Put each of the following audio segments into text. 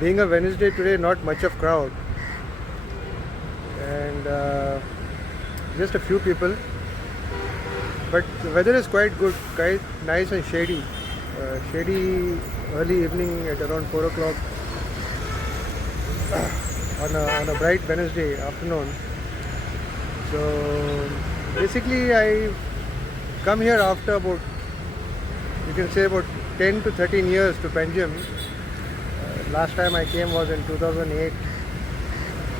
Being a Wednesday today, not much of crowd, and just a few people. But the weather is quite good, quite nice and shady. Shady early evening at around 4 o'clock on a bright Wednesday afternoon. So basically, I come here after about, you can say, about 10 to 13 years to Panjim. Last time I came was in 2008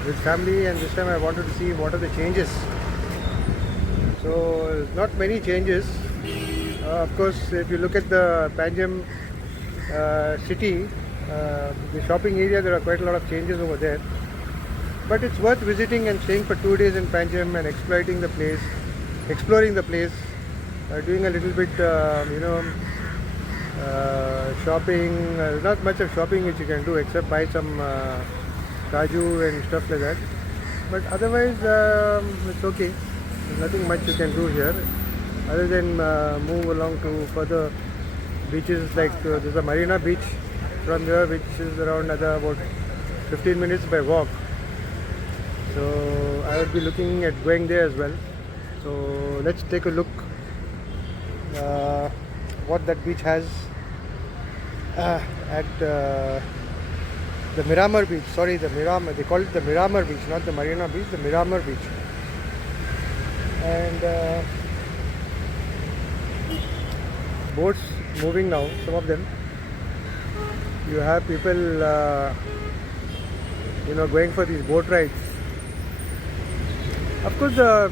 with family, and this time I wanted to see what are the changes. So not many changes. Of course, if you look at the Panjim city, the shopping area, there are quite a lot of changes over there. But it's worth visiting and staying for 2 days in Panjim and exploring the place, doing a little bit, shopping. Not much of shopping which you can do except buy some kaju and stuff like that. But otherwise, it's okay. There's nothing much you can do here other than move along to further beaches like there's a Marina Beach from there, which is around about 15 minutes by walk. So I would be looking at going there as well. So let's take a look what that beach has at the Miramar Beach. Sorry, the Miramar. They call it the Miramar Beach, not the Marina Beach. The Miramar Beach. And boats moving now. Some of them. You have people, going for these boat rides. Of course, the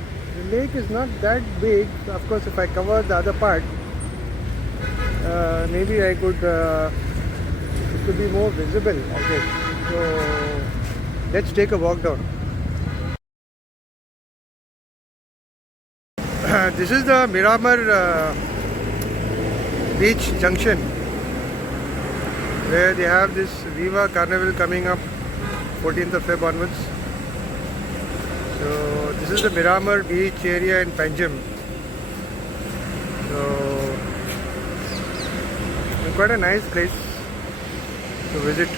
lake is not that big. Of course, if I cover the other part, maybe I could. It could be more visible, I guess. So let's take a walk down. This is the Miramar Beach Junction, where they have this Goa Carnival coming up 14th of Feb onwards. So this is the Miramar Beach area in Panjim. So it's quite a nice place to visit.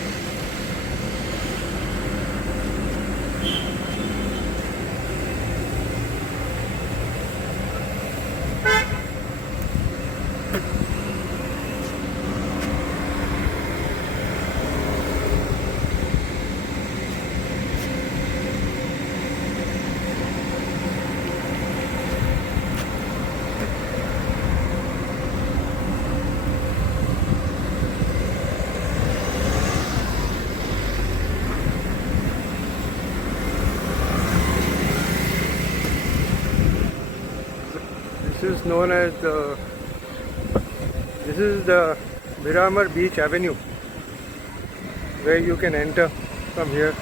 This is known as this is the Miramar Beach Avenue, where you can enter from here.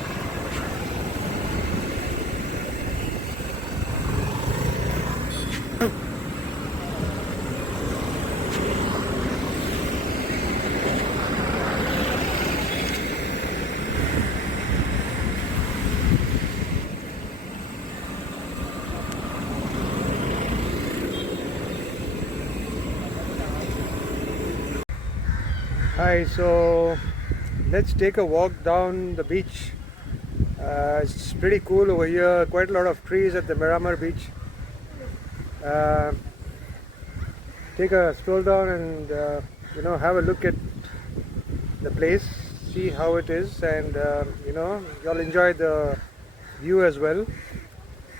Hi, so let's take a walk down the beach. It's pretty cool over here, quite a lot of trees at the Miramar Beach. Take a stroll down and have a look at the place, see how it is, and you'll enjoy the view as well.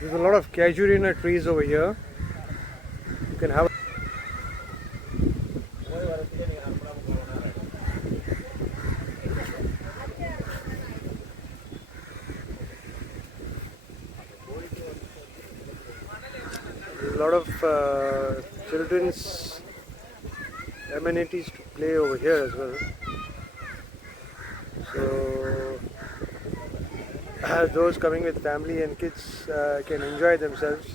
There's a lot of casuarina trees over here. You can have a lot of children's amenities to play over here as well. So those coming with family and kids can enjoy themselves.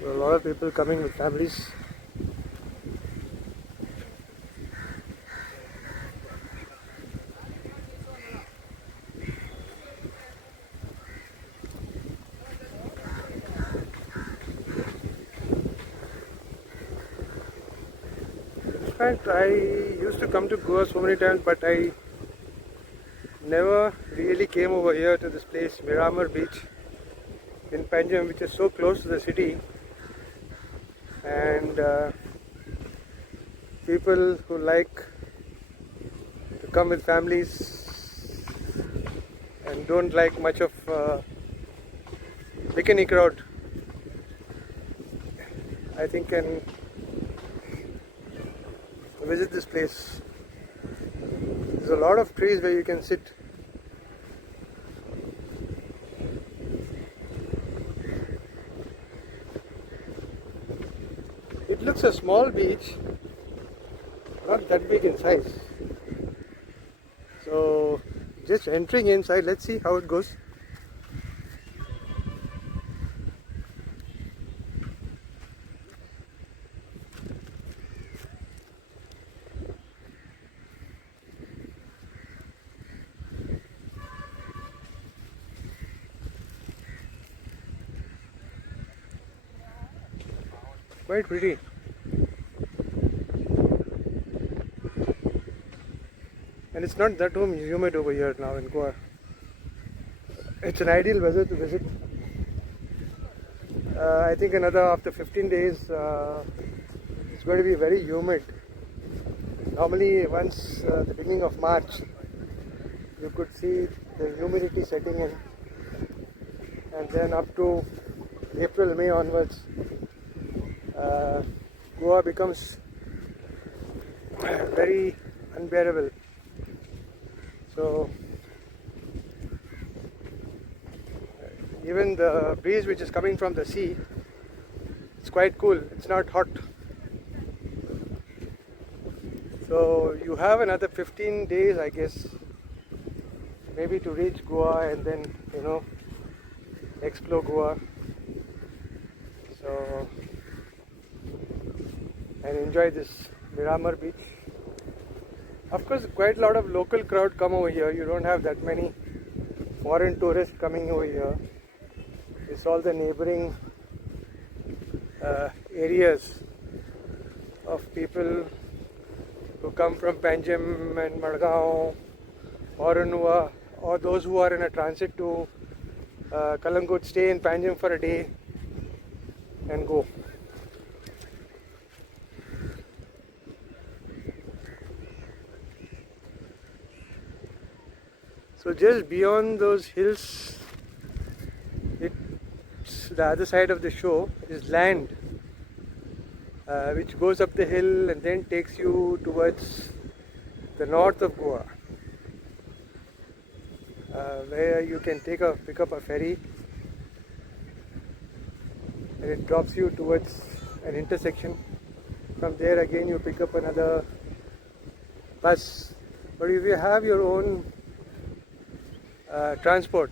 So a lot of people coming with families. fact, I used to come to Goa so many times, but I never really came over here to this place, Miramar Beach in Panjim, which is so close to the city. And people who like to come with families and don't like much of bikini crowd, I think can visit this place. There's a lot of trees where you can sit. It looks a small beach, not that big in size. So just entering inside, let's see how it goes. Quite pretty. And it's not that humid over here now in Goa. It's an ideal weather to visit. I think after 15 days it's going to be very humid. Normally once the beginning of March you could see the humidity setting in, and then up to April, May onwards Goa becomes very unbearable. So even the breeze which is coming from the sea, it's quite cool, it's not hot. So you have another 15 days, I guess, maybe to reach Goa and then, explore Goa. So, and enjoy this Miramar Beach. Of course, quite a lot of local crowd come over here. You don't have that many foreign tourists coming over here. It's all the neighboring areas of people who come from Panjim and Madgaon, Auranua, or those who are in a transit to Kalangut, stay in Panjim for a day and go. So just beyond those hills, it's the other side of the shore is land, which goes up the hill and then takes you towards the north of Goa, where you can pick up a ferry, and it drops you towards an intersection. From there again you pick up another bus. But if you have your own transport,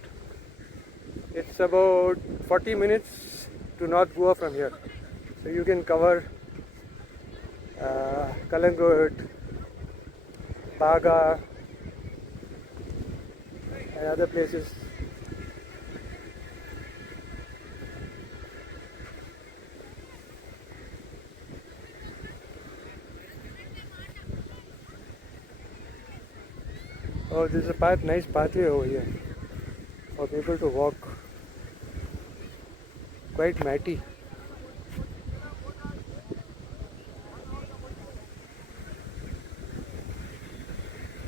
it's about 40 minutes to North Goa from here. So you can cover Kalangut, Baga and other places. Oh, there's a nice pathway over here for people to walk. Quite matty.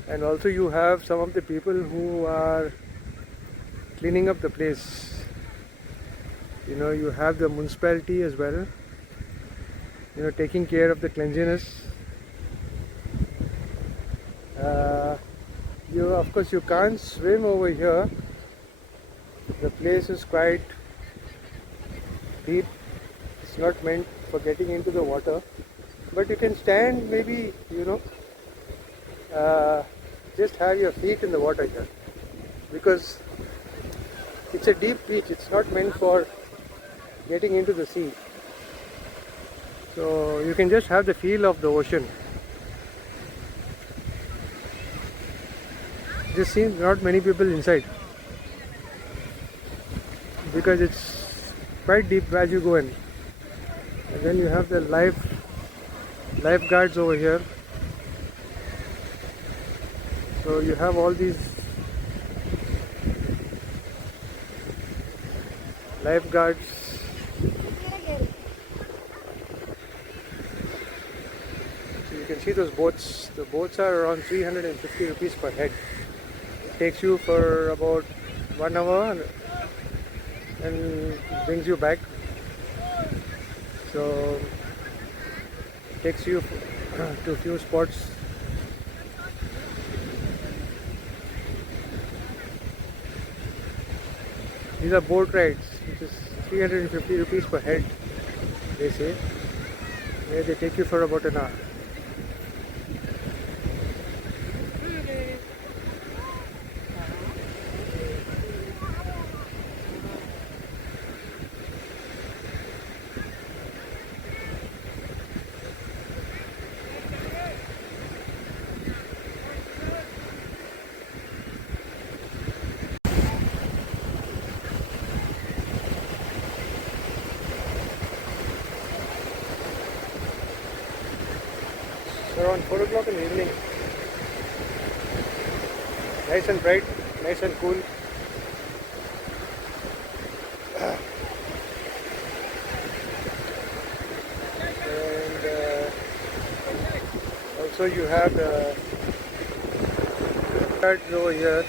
And also you have some of the people who are cleaning up the place. You have the municipality as well, taking care of the cleanliness. Of course you can't swim over here. The place is quite deep. It's not meant for getting into the water, but you can stand, maybe, just have your feet in the water here, because it's a deep beach. It's not meant for getting into the sea. So you can just have the feel of the ocean. Just seems not many people inside, because it's quite deep as you go in. And then you have the live lifeguards over here. So you have all these lifeguards. So you can see those boats. The boats are around 350 rupees per head. It takes you for about 1 hour and brings you back. So takes you to a few spots. These are boat rides, which is 350 rupees per head, they say, where they take you for about an hour. Around 4 o'clock in the evening. Nice and bright, nice and cool. And also you have the cards over here.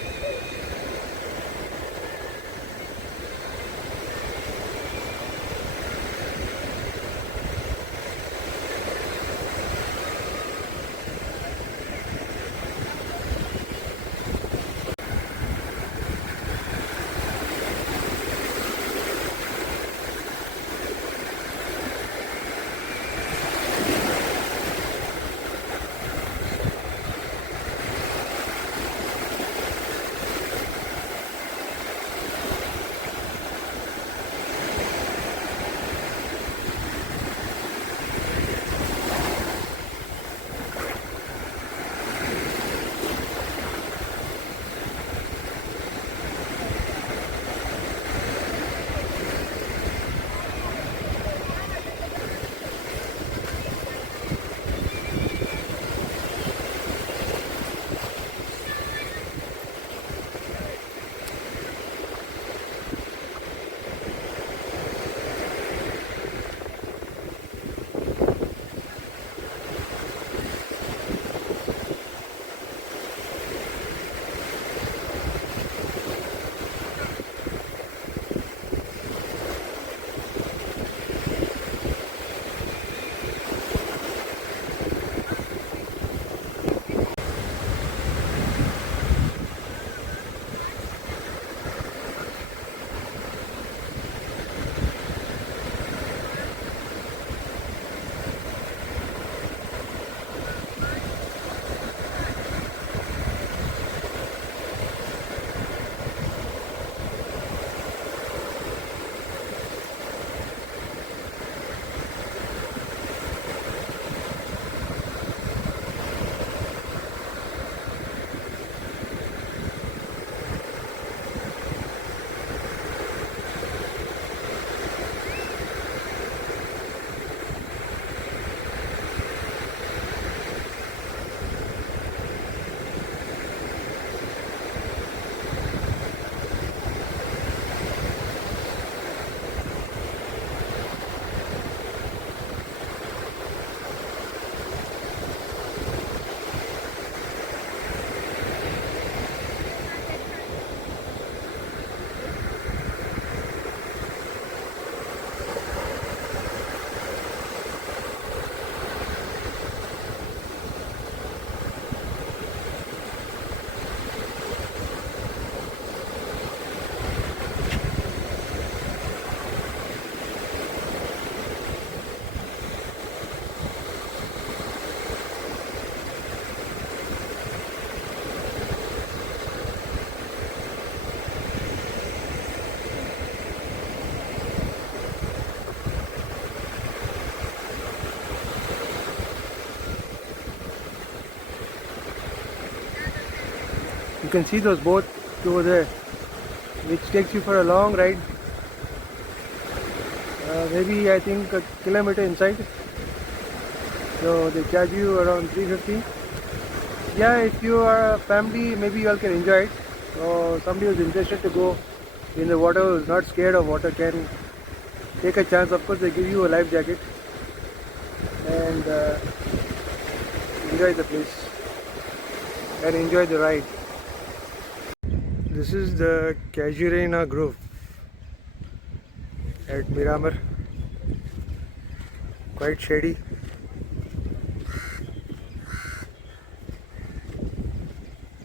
You can see those boats over there, which takes you for a long ride. Maybe I think a kilometer inside. So they charge you around 350. Yeah, if you are a family, maybe you all can enjoy it. So somebody who's interested to go in the water, who's not scared of water, can take a chance. Of course, they give you a life jacket and enjoy the place and enjoy the ride. This is the Casuarina Grove at Miramar. Quite shady.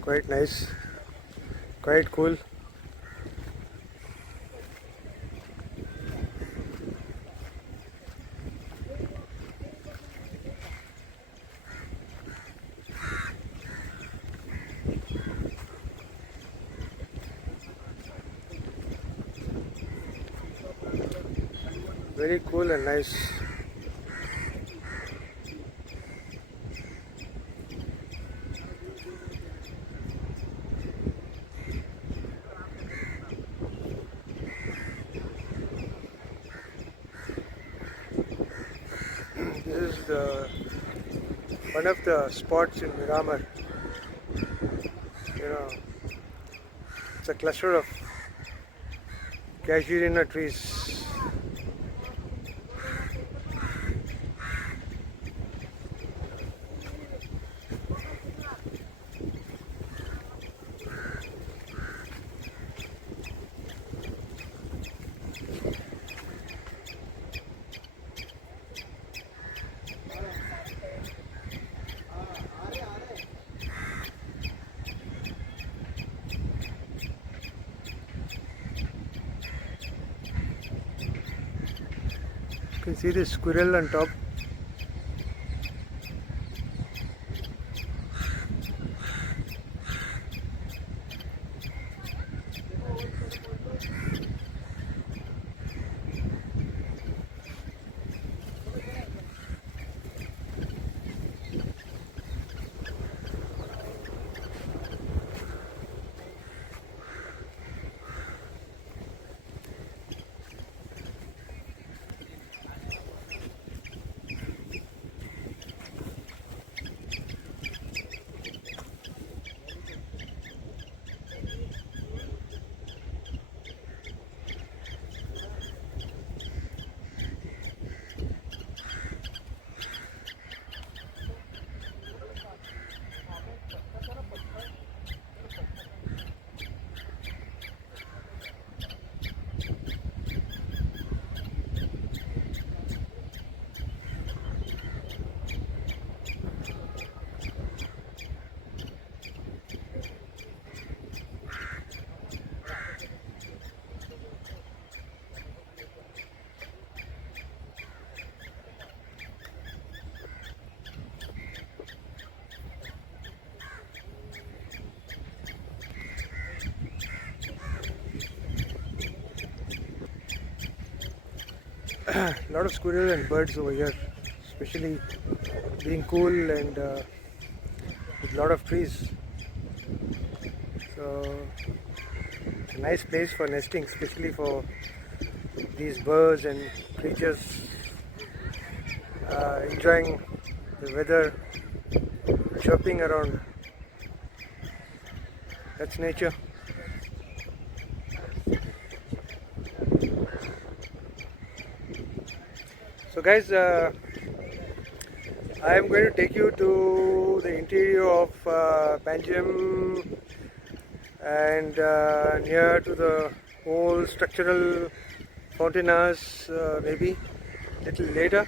Quite nice. Quite cool. Very cool and nice. This is one of the spots in Miramar. You know, it's a cluster of casuarina trees. You can see the squirrel on top. A lot of squirrels and birds over here, especially being cool and with a lot of trees. So it's a nice place for nesting, especially for these birds and creatures enjoying the weather, chirping around. That's nature. So guys, I am going to take you to the interior of Panjim and near to the old structural fountain house, maybe a little later.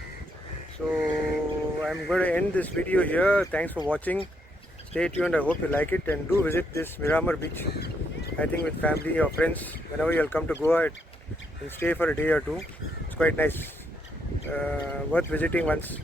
So I am going to end this video here. Thanks for watching. Stay tuned. I hope you like it, and do visit this Miramar Beach. I think with family or friends, whenever you'll come to Goa and stay for a day or two. It's quite nice. Worth visiting once.